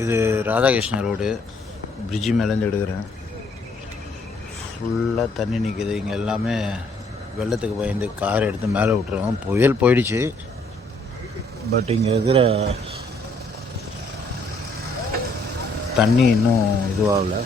இது Radhakrishna road fridge மேலேருந்து எடுக்கிறேன். ஃபுல்லாக தண்ணி நிற்கிது. இங்கே எல்லாமே வெள்ளத்துக்கு பயந்து கார் எடுத்து மேலே விட்டுருவோம். புயல் போயிடுச்சு. பட் இங்கே இருக்கிற தண்ணி இன்னும் இதுவாகல.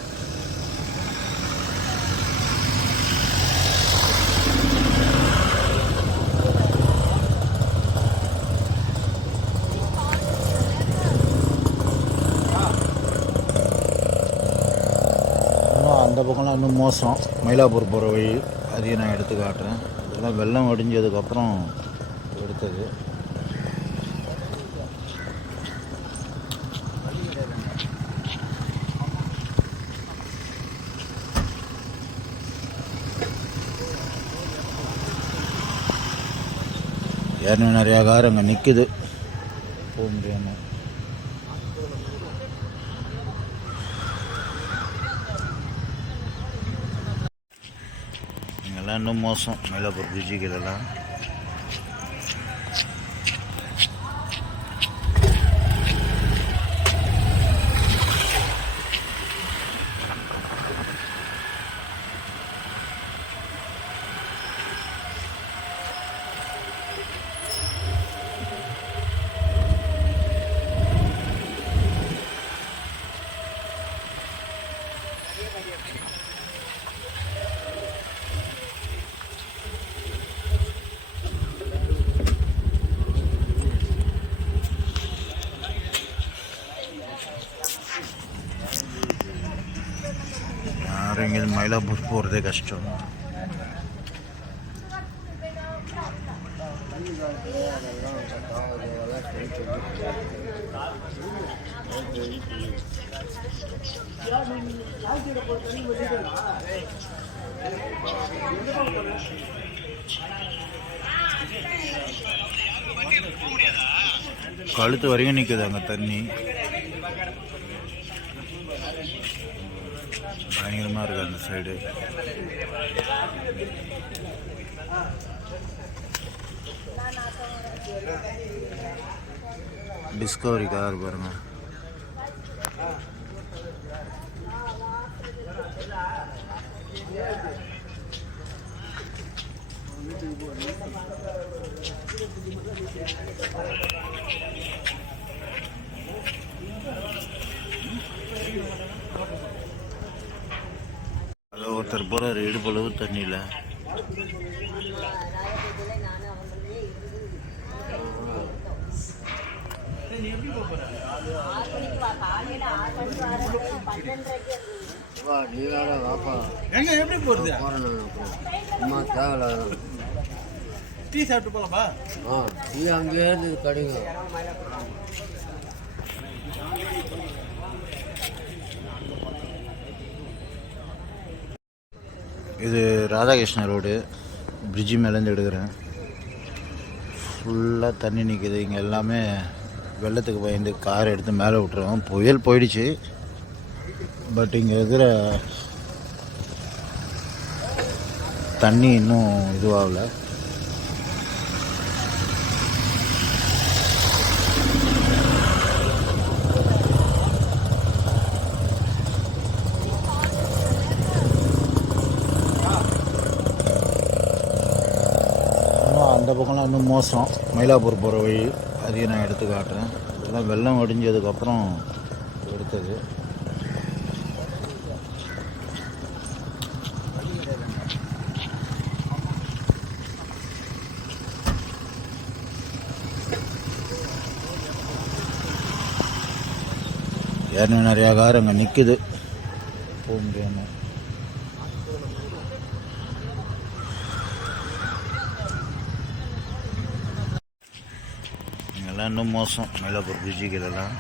அந்த பக்கம்லாம் இன்னும் மோசம். மயிலாப்பூர் போகிற வழி அதையும் நான் எடுத்து காட்டுறேன். இதெல்லாம் வெள்ளம் வடிஞ்சதுக்கப்புறம் எடுத்தது. ஏன்னா நிறையா கார் அங்கே நிற்குது, போக முடியாமல். இங்கெல்லாம் இன்னும் மோசம். மயிலாப்பூர் பிரிட்ஜுகளெல்லாம் யாரும் இங்கே மயிலாப்பூர் போகிறதே கஷ்டம். கழுத்து வரைக்கும் நிற்குது அங்கே தண்ணி. பயங்கரமாக இருக்குது அந்த சைடு. டிஸ்கவரி கார் பாருங்க. அதில் ஒருத்தர் போகிறார் இடுப்பளவு தண்ணியில். எங்க எப்படி போறது? அம்மா தேவையில்ல. டீ சாப்பிட்டு போலாமா? டீ அங்கேயே இருந்து கடைங்க. இது ராதாகிருஷ்ண ரோடு பிரிட்ஜு மேலேருந்து எடுக்கிறேன். ஃபுல்லாக தண்ணி நிற்கிது. இங்கே எல்லாமே வெள்ளத்துக்கு பயந்து கார் எடுத்து மேலே விட்டுருவோம். புயல் போயிடுச்சு. பட் இங்கே இருக்கிற தண்ணி இன்னும் இதுவாகல. அந்த பக்கம்லாம் இன்னும் மோசம். மயிலாப்பூர் போகிற வழி அதையும் நான் எடுத்து காட்டுறேன். இதெல்லாம் வெள்ளம் வடிஞ்சதுக்கப்புறம் எடுத்தது. ஏன்னா நிறையா கார் அங்கே நிற்குது, போக முடியாமல். இங்கெல்லாம் இன்னும் மோசம். மயிலாப்பூர் பிரிட்ஜுகளெல்லாம்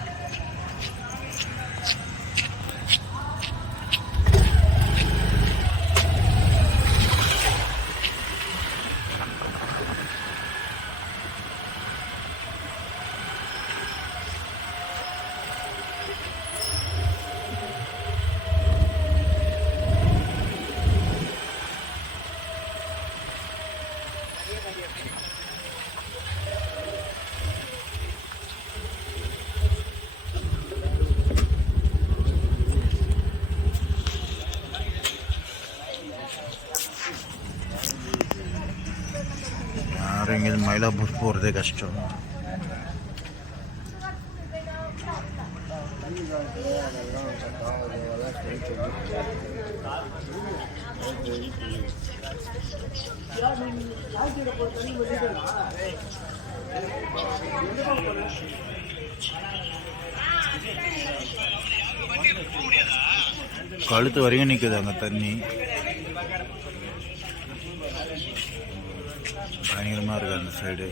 மயிலாப்பூர் போகிறதே கஷ்டம். கழுத்து வரைக்கும் நிற்குது அங்கே தண்ணி. பயங்கரமாக இருக்குது அந்த சைடு.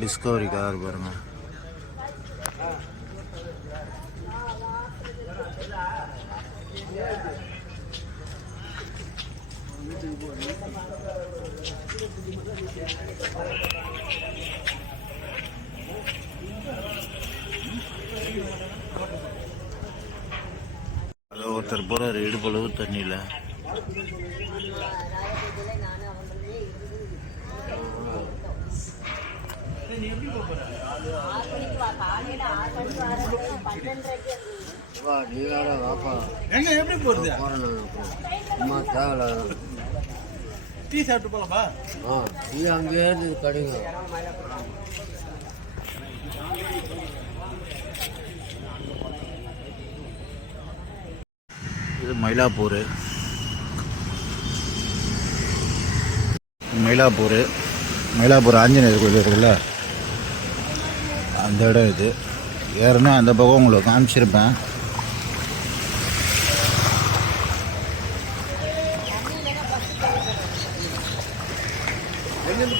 டிஸ்கவரி கார் பாருங்க. அது ஒருத்தர் போகிறார் இடுப்பளவு தண்ணியில். நீ வேற வாப்பா. எங்க எப்படி போறது? அம்மா தேவையில்ல. டீ சாப்பிட்டு போலாமா? டீ அங்கேயே இருந்தது கடைங்க. இது மயிலாப்பூர். மயிலாப்பூர் ஆஞ்சநேயர் கோயில் இருக்குல்ல, அந்த இடம் இது. ஏறணும் அந்த பக்கம் உங்களுக்கு காமிச்சிருப்பேன். எங்கேருந்து